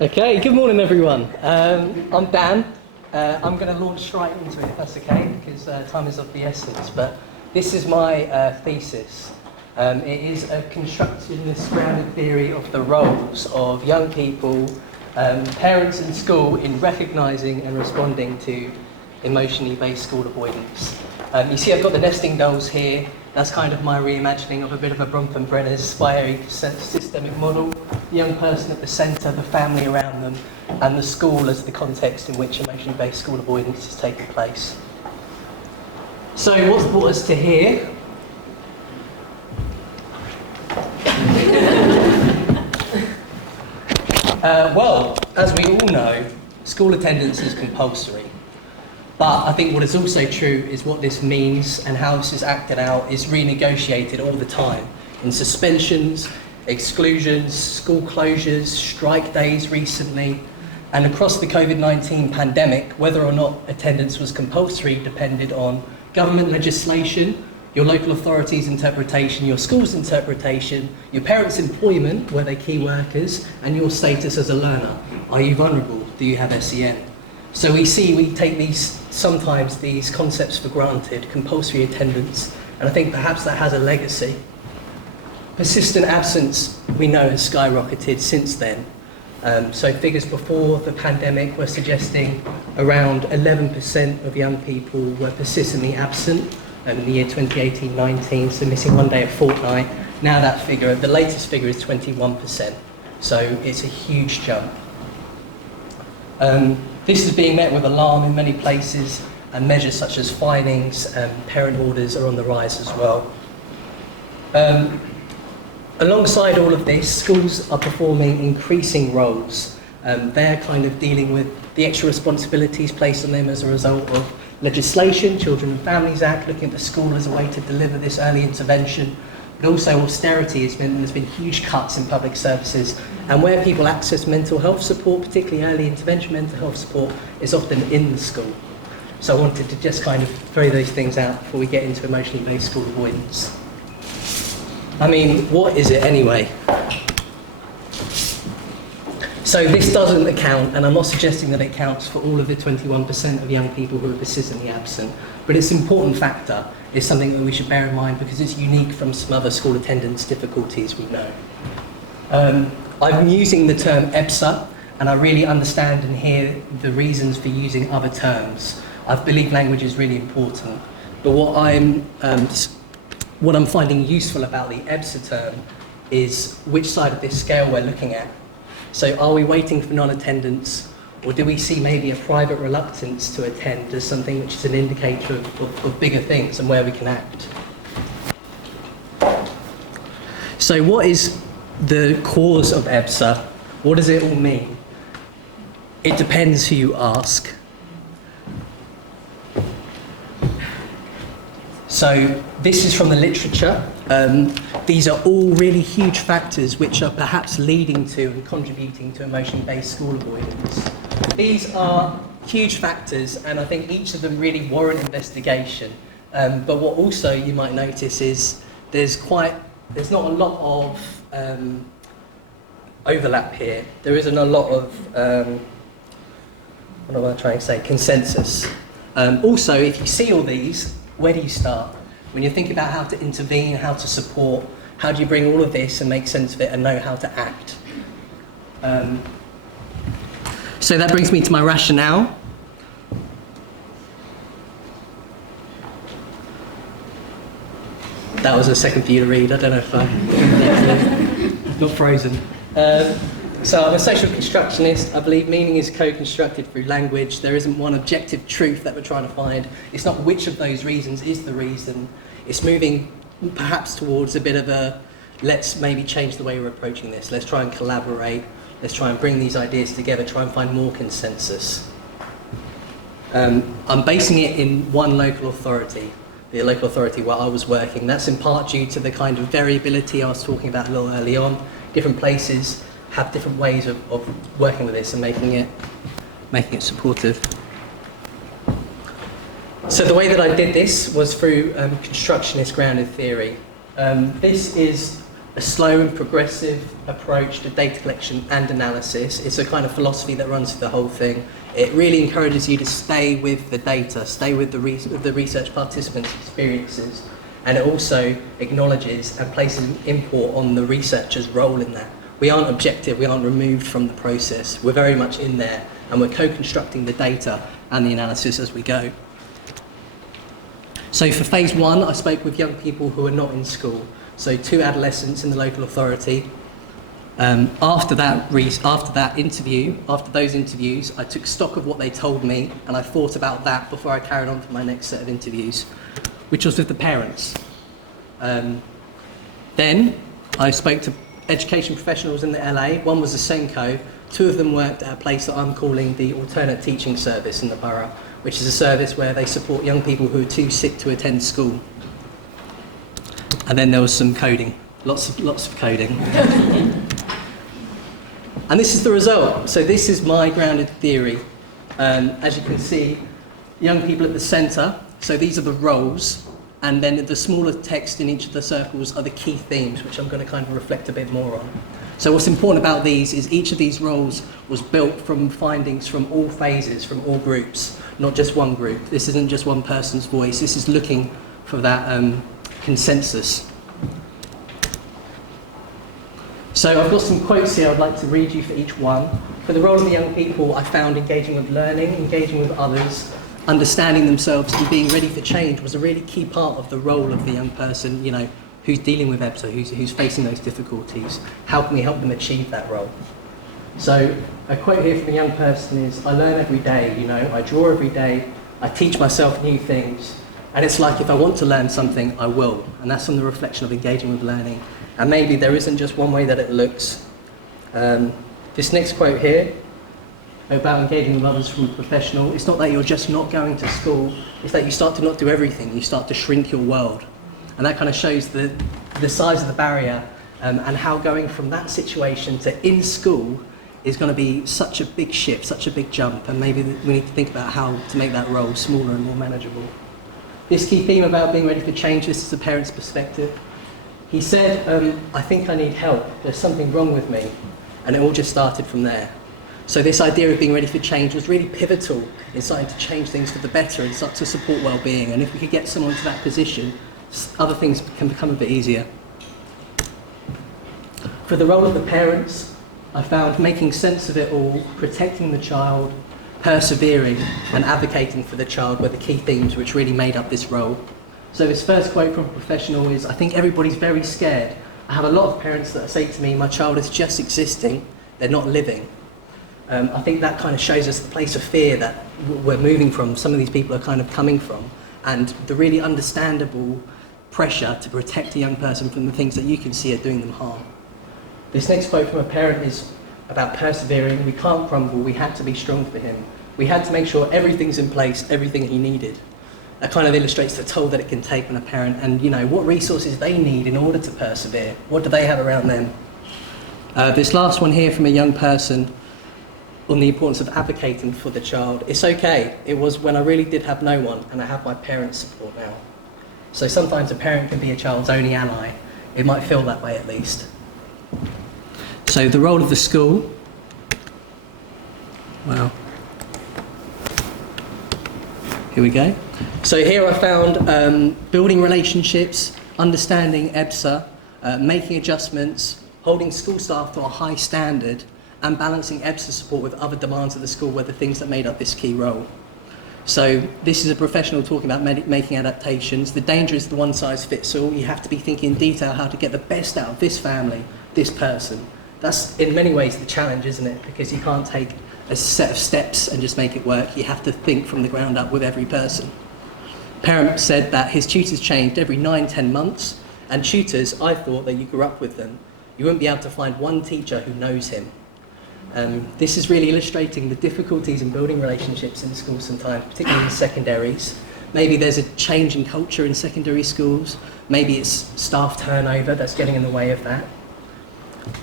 Okay, good morning everyone. I'm Dan. I'm going to launch straight into it if that's okay, because time is of the essence. But this is my thesis. It is a constructivist grounded theory of the roles of young people, parents and school in recognising and responding to emotionally based school avoidance. You see I've got the nesting dolls here. That's kind of my reimagining of a bit of a Bronfenbrenner's fiery systemic model. The young person at the centre, the family around them, and the school as the context in which emotionally based school avoidance is taking place. So what's brought us to here? Well, as we all know, school attendance is compulsory. But I think what is also true is what this means and how this is acted out is renegotiated all the time in suspensions, exclusions, school closures, strike days recently, and across the COVID-19 pandemic, whether or not attendance was compulsory depended on government legislation, your local authority's interpretation, your school's interpretation, your parents' employment, were they key workers, and your status as a learner. Are you vulnerable? Do you have SEN? So we take sometimes these concepts for granted, compulsory attendance, and I think perhaps that has a legacy. Persistent absence, we know, has skyrocketed since then. So figures before the pandemic were suggesting around 11% of young people were persistently absent in the year 2018-19, so missing one day a fortnight. Now that figure, the latest figure is 21%, so it's a huge jump. This is being met with alarm in many places, and measures such as finings and parent orders are on the rise as well. Alongside all of this, schools are performing increasing roles. They're kind of dealing with the extra responsibilities placed on them as a result of legislation, Children and Families Act, looking at the school as a way to deliver this early intervention. But also austerity has meant there's been huge cuts in public services, and where people access mental health support, particularly early intervention mental health support, is often in the school. So I wanted to just kind of throw those things out before we get into emotionally based school avoidance. I mean, what is it anyway? So this doesn't account, and I'm not suggesting that it counts for all of the 21% of young people who are persistently absent, but it's an important factor. It's something that we should bear in mind because it's unique from some other school attendance difficulties we know. I'm using the term EBSA, and I really understand and hear the reasons for using other terms. I believe language is really important, but what I'm finding useful about the EBSA term is which side of this scale we're looking at. So are we waiting for non-attendance, or do we see maybe a private reluctance to attend as something which is an indicator of bigger things and where we can act? So what is the cause of EBSA? What does it all mean? It depends who you ask. So this is from the literature. These are all really huge factors which are perhaps leading to and contributing to emotionally based school avoidance. These are huge factors, and I think each of them really warrant investigation. But what also you might notice is there's not a lot of overlap here. There isn't a lot of, what am I trying to say, consensus. Also, if you see all these, where do you start? When you think about how to intervene, how to support, how do you bring all of this and make sense of it and know how to act? So that brings me to my rationale. That was a second for you to read. I don't know if I'm not frozen. So I'm a social constructionist. I believe meaning is co-constructed through language. There isn't one objective truth that we're trying to find. It's not which of those reasons is the reason. It's moving perhaps towards a bit of a, let's maybe change the way we're approaching this. Let's try and collaborate. Let's try and bring these ideas together, try and find more consensus. I'm basing it in one local authority, the local authority where I was working. That's in part due to the kind of variability I was talking about a little early on. Different places have different ways of working with this and making it supportive. So the way that I did this was through constructionist grounded theory. This is a slow and progressive approach to data collection and analysis. It's a kind of philosophy that runs through the whole thing. It really encourages you to stay with the data, stay with the research participants' experiences, and it also acknowledges and places an import on the researcher's role in that. We aren't objective, we aren't removed from the process, we're very much in there, and we're co-constructing the data and the analysis as we go. So for phase 1, I spoke with young people who are not in school, so 2 adolescents in the local authority. After those interviews, I took stock of what they told me, and I thought about that before I carried on to my next set of interviews, which was with the parents. Then I spoke to education professionals in the LA. One was a Senko. 2 of them worked at a place that I'm calling the alternate teaching service in the borough, which is a service where they support young people who are too sick to attend school. And then there was some coding, lots of coding. And this is the result. So this is my grounded theory. As you can see, young people at the centre, so these are the roles, and then the smaller text in each of the circles are the key themes, which I'm going to kind of reflect a bit more on. So what's important about these is each of these roles was built from findings from all phases, from all groups, not just one group. This isn't just one person's voice, this is looking for that consensus. So I've got some quotes here I'd like to read you for each one. For the role of the young people, I found engaging with learning, engaging with others, understanding themselves and being ready for change was a really key part of the role of the young person, you know, who's dealing with EBSA, who's facing those difficulties. How can we help them achieve that role? So a quote here from a young person is, I learn every day, you know, I draw every day, I teach myself new things, and it's like if I want to learn something, I will. And that's from the reflection of engaging with learning. And maybe there isn't just one way that it looks. This next quote here, about engaging with others from a professional, it's not that you're just not going to school, it's that you start to not do everything, you start to shrink your world. And that kind of shows the size of the barrier and how going from that situation to in school is going to be such a big shift, such a big jump, and maybe we need to think about how to make that role smaller and more manageable. This key theme about being ready for change, this is the parent's perspective. He said, I think I need help, there's something wrong with me, and it all just started from there. So this idea of being ready for change was really pivotal in starting to change things for the better and start to support well-being, and if we could get someone to that position, other things can become a bit easier. For the role of the parents, I found making sense of it all, protecting the child, persevering and advocating for the child were the key themes which really made up this role. So this first quote from a professional is, I think everybody's very scared. I have a lot of parents that say to me, my child is just existing, they're not living. I think that kind of shows us the place of fear that we're moving from, some of these people are kind of coming from, and the really understandable pressure to protect a young person from the things that you can see are doing them harm. This next quote from a parent is about persevering. We can't crumble, we had to be strong for him. We had to make sure everything's in place, everything he needed. That kind of illustrates the toll that it can take on a parent and, you know, what resources they need in order to persevere. What do they have around them? This last one here from a young person on the importance of advocating for the child. It's okay. It was when I really did have no one and I have my parents' support now. So sometimes a parent can be a child's only ally. It might feel that way at least. So the role of the school. Wow. Here we go. So here I found building relationships, understanding EBSA, making adjustments, holding school staff to a high standard, and balancing EBSA support with other demands of the school were the things that made up this key role. So this is a professional talking about making adaptations. The danger is the one size fits all. You have to be thinking in detail how to get the best out of this family, this person. That's in many ways the challenge, isn't it? Because you can't take a set of steps and just make it work. You have to think from the ground up with every person. Parent said that his tutors changed every 9-10 months, and tutors, I thought that you grew up with them. You wouldn't be able to find one teacher who knows him. This is really illustrating the difficulties in building relationships in schools sometimes, particularly in secondaries. Maybe there's a change in culture in secondary schools. Maybe it's staff turnover that's getting in the way of that.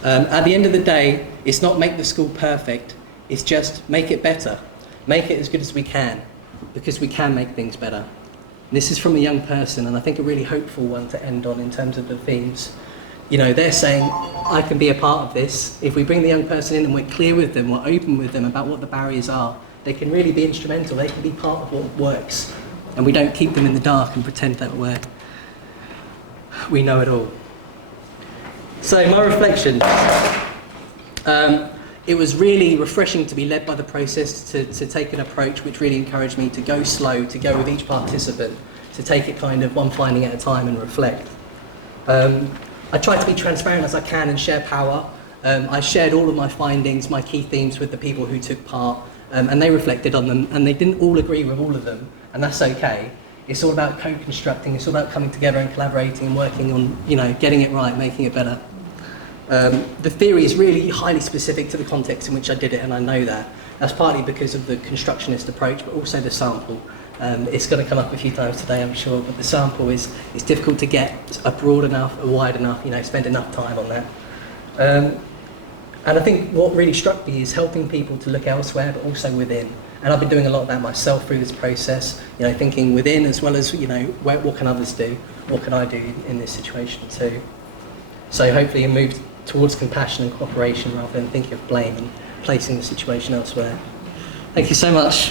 At the end of the day, it's not make the school perfect, it's just make it better. Make it as good as we can, because we can make things better. This is from a young person, and I think a really hopeful one to end on in terms of the themes. you know, they're saying, I can be a part of this. If we bring the young person in and we're clear with them, we're open with them about what the barriers are, they can really be instrumental, they can be part of what works. And we don't keep them in the dark and pretend that we know it all. So my reflections. It was really refreshing to be led by the process, to take an approach which really encouraged me to go slow, to go with each participant, to take it kind of one finding at a time and reflect. I tried to be transparent as I can and share power. I shared all of my findings, my key themes with the people who took part, and they reflected on them, and they didn't all agree with all of them, and that's okay. It's all about co-constructing, it's all about coming together and collaborating and working on, you know, getting it right, making it better. The theory is really highly specific to the context in which I did it, and I know that. That's partly because of the constructionist approach, but also the sample. It's going to come up a few times today, I'm sure, but the sample is difficult to get a broad enough, a wide enough, you know, spend enough time on that. And I think what really struck me is helping people to look elsewhere, but also within. And I've been doing a lot of that myself through this process, you know, thinking within as well as, you know, what can others do? What can I do in this situation too? So hopefully you move towards compassion and cooperation rather than thinking of blame and placing the situation elsewhere. Thank you so much.